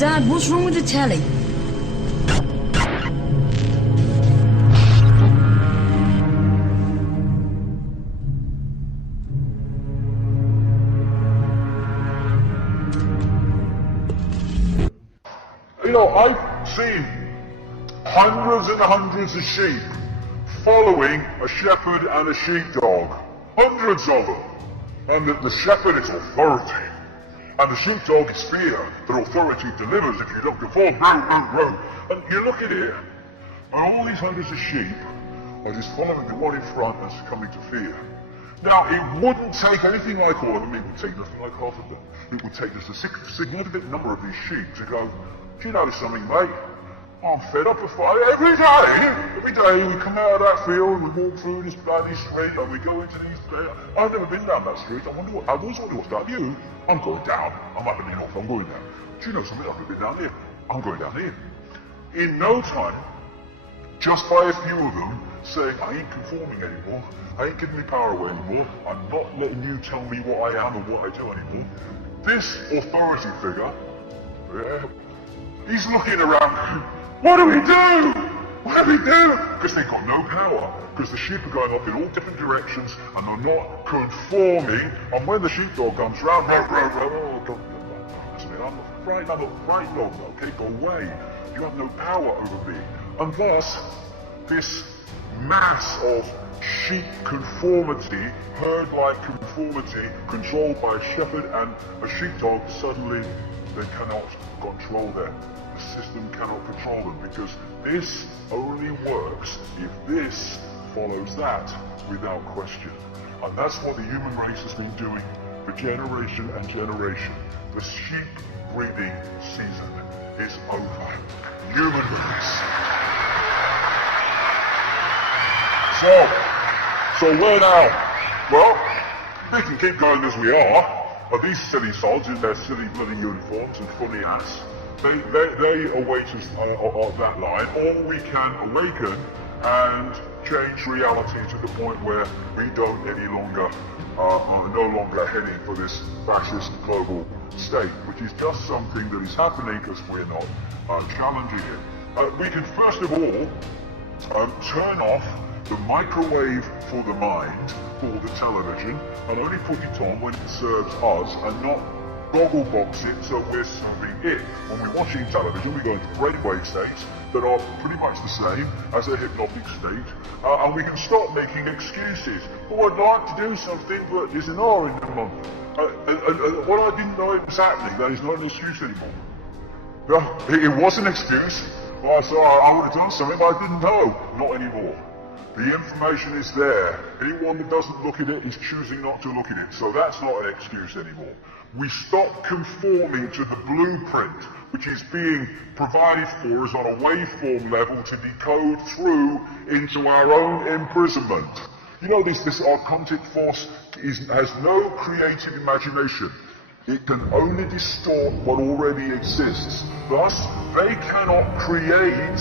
Dad, what's wrong with the telly? You know, I've seen hundreds and hundreds of sheep following a shepherd and a sheepdog. Hundreds of them. And the shepherd is authority. And the sheepdog is fear that authority delivers if you don't conform. And you look at it, and all these hundreds of sheep are just following the one in front and succumbing to fear. Now, it wouldn't take anything like all of them, it would take nothing like half of them. It would take just a significant number of these sheep to go, do you notice something, mate? I'm fed up with fighting every day we come out of that field, we walk through this bloody street, and we go into these places. I've never been down that street, I always wonder what's down you. I'm going down, I'm up in the north, I'm going down. Do you know something, I've never been down here, I'm going down here. In no time, just by a few of them saying, I ain't conforming anymore, I ain't giving me power away anymore, I'm not letting you tell me what I am and what I do anymore. This authority figure, he's looking around, what do we do? What do we do? Because they've got no power. Because the sheep are going up in all different directions and they're not conforming. And when the sheepdog comes round, listen, I'm not frightened of them, okay? Go away. You have no power over me. And thus, this mass of sheep conformity, herd-like conformity, controlled by a shepherd and a sheepdog, suddenly they cannot control them. The system cannot control them because this only works if this follows that without question. And that's what the human race has been doing for generation and generation. The sheep breeding season is over. Human race. So where now? Well, we can keep going as we are. But these silly sods in their silly bloody uniforms and funny ass, they await us on that line, or we can awaken and change reality to the point where we don't any longer, no longer heading for this fascist global state, which is just something that is happening because we're not challenging it. We can first of all turn off the microwave for the mind, called the television, and only put it on when it serves us and not goggle box it so we're serving it. When we're watching television, we go into brainwave states that are pretty much the same as a hypnotic state, and we can stop making excuses. Oh, I'd like to do something, but there's an R in the month. And what I didn't know it was happening, that is not an excuse anymore. No, it was an excuse. Well, so I would have done something, but I didn't know. Not anymore. The information is there. Anyone that doesn't look at it is choosing not to look at it. So that's not an excuse anymore. We stop conforming to the blueprint, which is being provided for us on a waveform level to decode through into our own imprisonment. You know, this archontic force has no creative imagination. It can only distort what already exists. Thus, they cannot create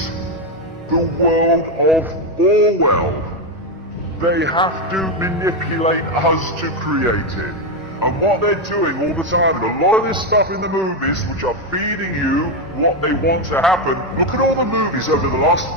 the world of Orwell. They have to manipulate us to create it. And what they're doing all the time, and a lot of this stuff in the movies, which are feeding you what they want to happen, look at all the movies over the last,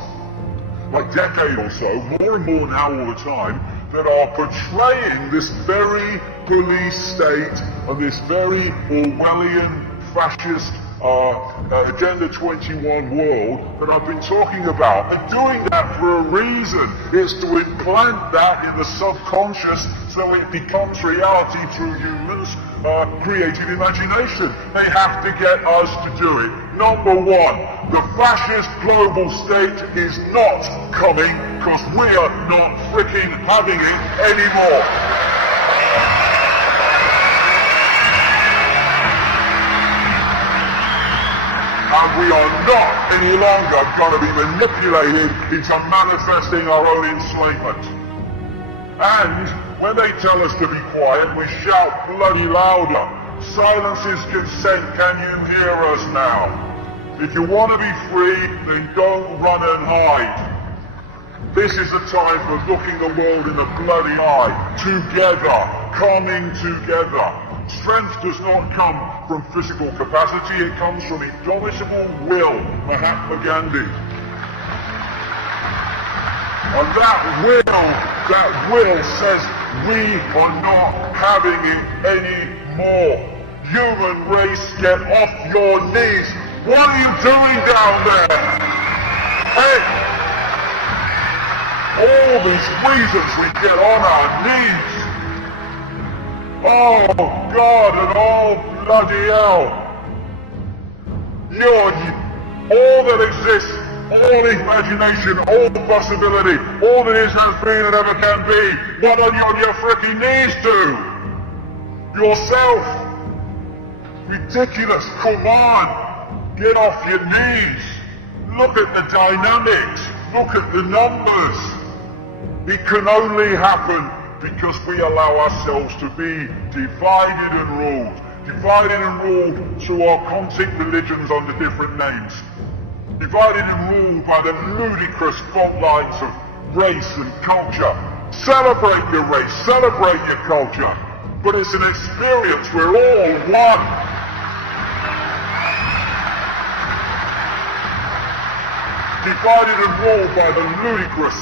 decade or so, more and more now all the time, that are portraying this very police state and this very Orwellian, fascist, Agenda 21 world that I've been talking about. They're doing that for a reason. It's to implant that in the subconscious so it becomes reality through humans' creative imagination. They have to get us to do it. Number one, the fascist global state is not coming because we are not freaking having it anymore. And we are not any longer going to be manipulated into manifesting our own enslavement. And when they tell us to be quiet, we shout bloody louder. Silence is consent. Can you hear us now? If you want to be free, then don't run and hide. This is the time for looking the world in the bloody eye, together, coming together. Strength does not come from physical capacity, it comes from indomitable will, Mahatma Gandhi. And that will says we are not having it anymore. Human race, get off your knees. What are you doing down there? Hey! All these reasons we get on our knees. Oh God and oh bloody hell. All that exists, all imagination, all possibility, all that is, has been and ever can be, what are you on your frickin' knees to? Yourself. Ridiculous, come on. Get off your knees. Look at the dynamics. Look at the numbers. It can only happen because we allow ourselves to be divided and ruled. Divided and ruled through our content religions under different names. Divided and ruled by the ludicrous fault lines of race and culture. Celebrate your race, celebrate your culture. But it's an experience, we're all one. Divided and ruled by the ludicrous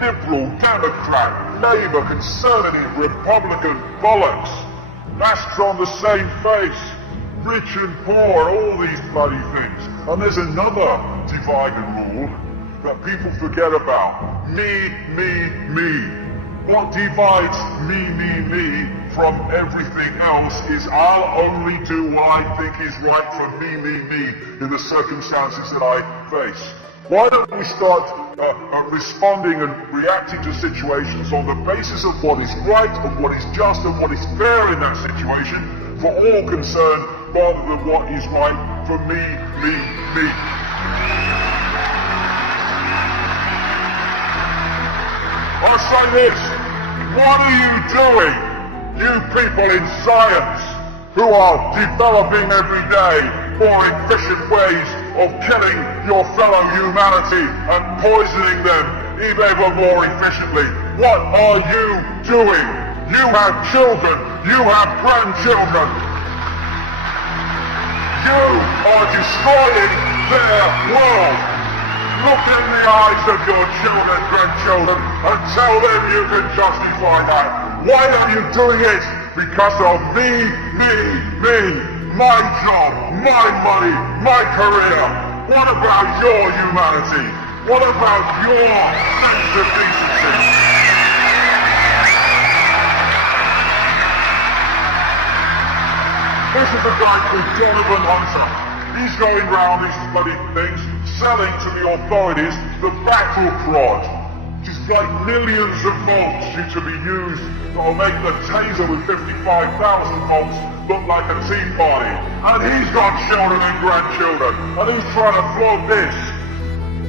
Liberal, Democrat, Labour, Conservative, Republican bollocks. Masks on the same face. Rich and poor, all these bloody things. And there's another divide and rule that people forget about. Me, me, me. What divides me from everything else is I'll only do what I think is right for me in the circumstances that I face. Why don't we start responding and reacting to situations on the basis of what is right and what is just and what is fair in that situation for all concerned rather than what is right for me. I say this, what are you doing, you people in science who are developing every day more efficient ways of killing your fellow humanity and poisoning them even more efficiently? What are you doing? You have children, you have grandchildren. You are destroying their world. Look in the eyes of your children, grandchildren, and tell them you can justify that. Why are you doing it? Because of me. My job, my money, my career. What about your humanity? What about your sense of decency? This is a guy called Donovan Hunter. He's going round these bloody things, selling to the authorities the battle prod, which is like millions of volts due to be used that'll make the taser with 55,000 volts look like a tea party. And he's got children and grandchildren, and he's trying to float this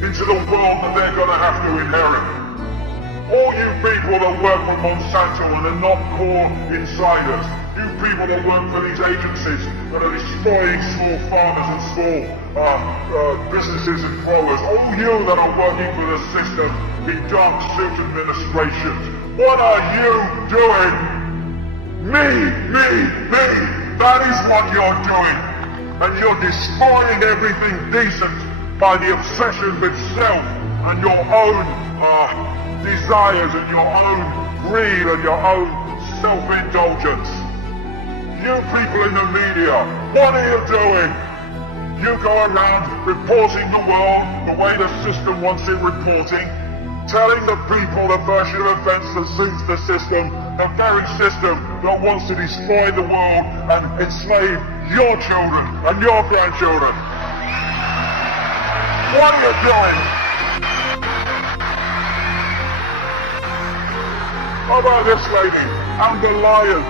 into the world that they're going to have to inherit. All you people that work for Monsanto and are not core insiders, you people that work for these agencies that are destroying small farmers and small businesses and growers, all you that are working for the system in dark suit administrations, what are you doing? Me. That is what you're doing. And you're destroying everything decent by the obsession with self and your own desires and your own greed and your own self-indulgence. You people in the media, what are you doing? You go around reporting the world the way the system wants it reporting, telling the people the version of events that suits the system, the very system that wants to destroy the world and enslave your children and your grandchildren. What are you doing? How about this lady, Amber Lyon,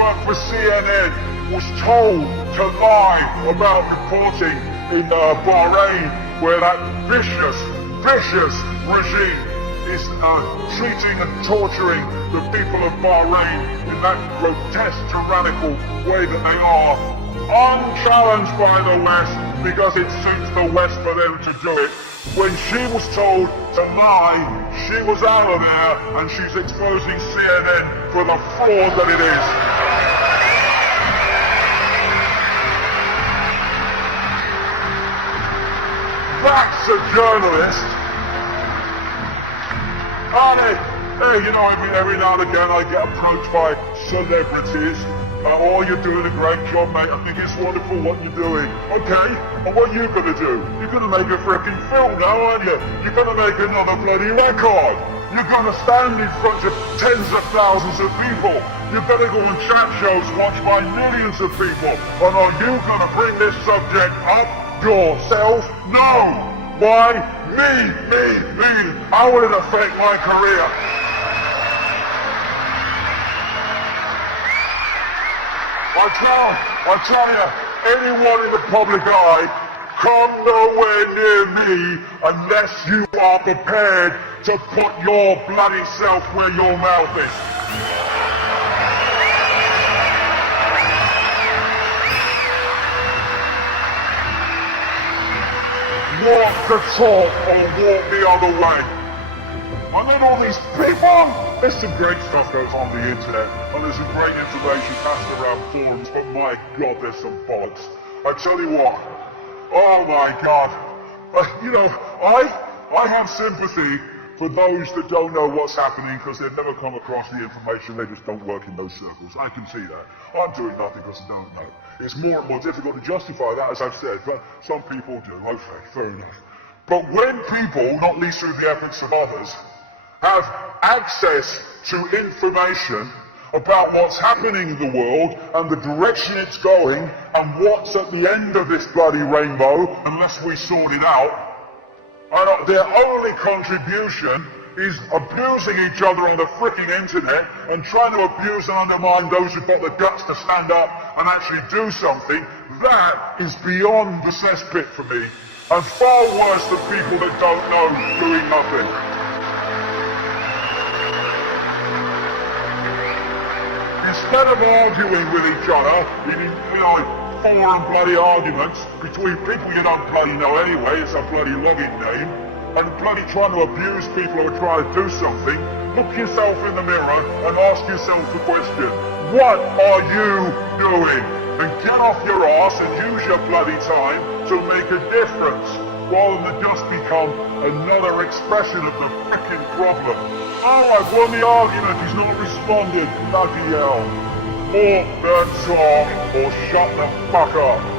worked for CNN, was told to lie about reporting in Bahrain where that vicious regime is treating and torturing the people of Bahrain in that grotesque, tyrannical way that they are, unchallenged by the West because it suits the West for them to do it. When she was told to lie, she was out of there and she's exposing CNN for the fraud that it is. That's a journalist. And hey, you know, every now and again I get approached by celebrities. Oh, you're doing a great job, mate. I think it's wonderful what you're doing. Okay, and what are you going to do? You're going to make a freaking film now, aren't you? You're going to make another bloody record. You're going to stand in front of tens of thousands of people. You're going to go on chat shows watched by millions of people. And are you going to bring this subject up yourself? No! Why? Me! How will it affect my career? I tell you, anyone in the public eye, come nowhere near me unless you are prepared to put your bloody self where your mouth is. Walk the talk or walk the other way. And then all these people, there's some great stuff goes on the internet, and there's some great information passed around forums, but my God, there's some bollocks. I tell you what, oh my God, you know, I have sympathy for those that don't know what's happening because they've never come across the information, they just don't work in those circles. I can see that. I'm doing nothing because I don't know. It's more and more difficult to justify that, as I've said, but some people do. Okay, fair enough. But when people, not least through the efforts of others, have access to information about what's happening in the world and the direction it's going and what's at the end of this bloody rainbow, unless we sort it out, and their only contribution is abusing each other on the freaking internet and trying to abuse and undermine those who've got the guts to stand up and actually do something, that is beyond the cesspit for me, and far worse than people that don't know doing nothing. Instead of arguing with each other in, you know, foreign bloody arguments between people you don't bloody know anyway, it's a bloody login name, and bloody trying to abuse people who are trying to do something, look yourself in the mirror and ask yourself the question, what are you doing? And get off your arse and use your bloody time to make a difference, rather than just become another expression of the frickin' problem. Oh, I've won the argument, he's not responded, bloody hell. Walk the talk or shut the fuck up.